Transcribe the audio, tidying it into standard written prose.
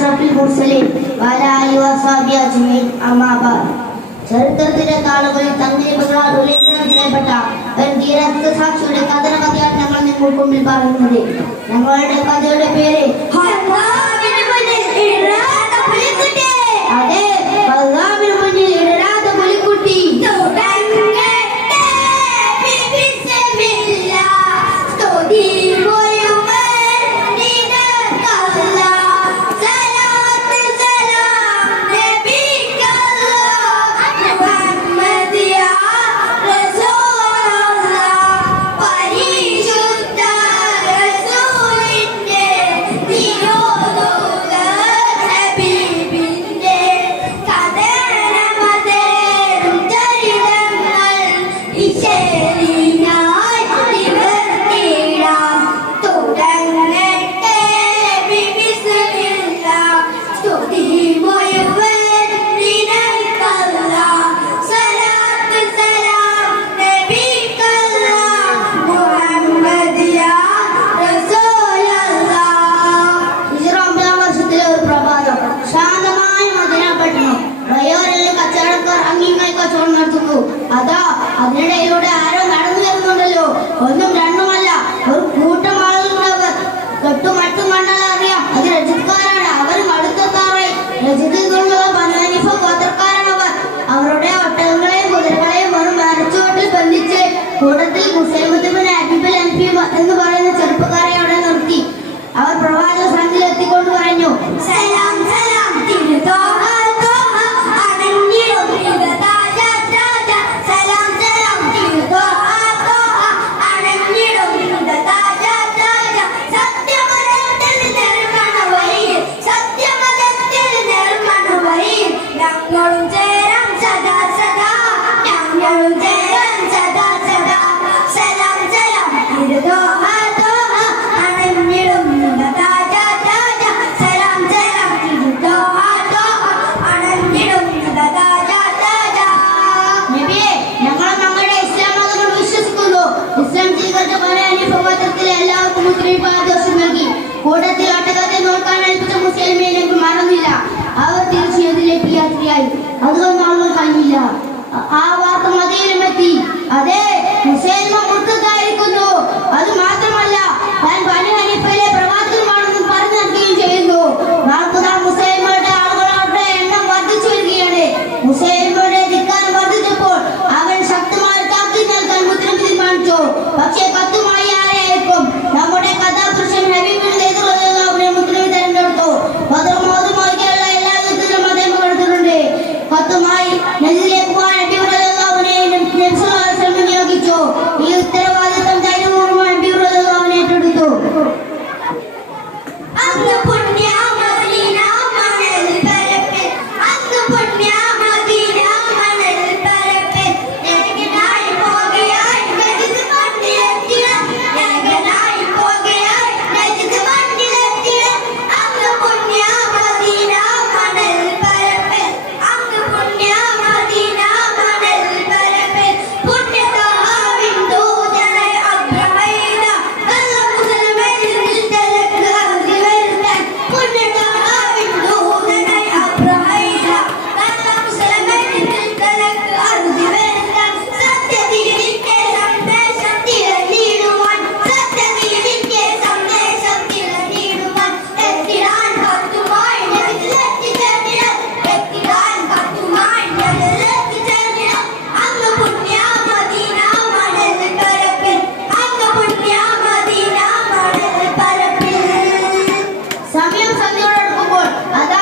അഷ്റഫുൽ മുർസലീൻ വഅലാ ആലിഹി വസഹ്ബിഹി അജ്മഈൻ അമ്മാ ബഅദ്. ചരിത്രത്തിന്റെ താളുകളിൽ തങ്കലിപുകളാൽ ഉല്ലേഖനം ചെയ്യപ്പെട്ട ഒരു ധീരസാക്ഷിയുടെ കഥയാണ് ഞങ്ങൾ നിങ്ങൾക്ക് മുമ്പിൽ പറയുന്നത്. ഞങ്ങളുടെ കഥയുടെ പേര് അതെ, അള്ളാഹുവിന് മുന്നിൽ ഇടരാത്ത പുലിക്കുട്ടി. അതാ അതിനിടയിലൂടെ ആരോ നടന്നു വരുന്നുണ്ടല്ലോ. ഒന്നും രണ്ടുമല്ല, ഒരു കൂട്ടം ആളുകളവർ. കെട്ടുമട്ടും കണ്ടാൽ അറിയാം അത് രജിത്കാരാണ്. അവരും അടുത്തെത്താറായി. രജിത്തിൽ നിന്നുള്ള ബനൂഹനീഫ ഗോത്രക്കാരാണവർ. അവരുടെ ഒട്ടകങ്ങളെയും കുതിരകളെയും ഒരു മരച്ചുവട്ടിൽ ബന്ധിച്ച് കൂട്ടത്തിൽ മുസൈമത്ത് ബിൻ അബീബ് അൻഫി എന്ന് പറയുന്ന ചെറുപ്പക്കാരെ അവിടെ നിർത്തി. അവർ പ്രവാചക സന്നിധിയിൽ എത്തിക്കൊണ്ട് പറഞ്ഞു, സലാം സലാം കൂട്ടത്തിൽ ഒട്ടകത്തെ നോക്കാൻ ഏൽപ്പിച്ച മുസ്ലിമീനെ മറന്നില്ല. അവർ തിരിച്ചതിലേക്ക് യാത്രയായി. അതുകൊണ്ട് ആളുകൾ കഴിഞ്ഞില്ല. ആ വാർത്ത മദീനയിലും എത്തി. അതെ, മുസൈലിമ മുർത്തദായിരിക്കുന്നു. അത് മാത്രമല്ല, താൻ ബനൂ ഹനീഫയിലെ പ്രവാചകനാണെന്നും പറഞ്ഞു നൽകുകയും ചെയ്യുന്നു. നാൾക്കുനാൾ മുസൈലിമയുടെ ആളുകളുടെ എണ്ണം വർദ്ധിച്ചു വരികയാണ്. മുസൈലിമയുടെ ധിക്കാരം വർദ്ധിച്ചപ്പോൾ അവൻ ശക്തമായ താക്കീത് നൽകാൻ മുസ്ലിം തീരുമാനിച്ചു. പക്ഷേ കത്തുമായി ആരെയായിരിക്കും? നമ്മുടെ കഥാപുരുഷൻ ഹബീബ് മുസ്ലിം തെരഞ്ഞെടുത്തു. ബദറുമോതുമൊക്കെയുള്ള എല്ലാ യുദ്ധത്തിലും അദ്ദേഹം പങ്കെടുത്തിട്ടുണ്ട്. കത്തുമായി നജിലേക്ക് പോകാൻ നിയോഗിച്ചു. ഈ ഉത്തരവാദിത്വം ധൈര്യപൂർവ്വം അവനെ ഏറ്റെടുത്തു. സമയം സന്ധ്യയോടടുക്കുമ്പോൾ അതാ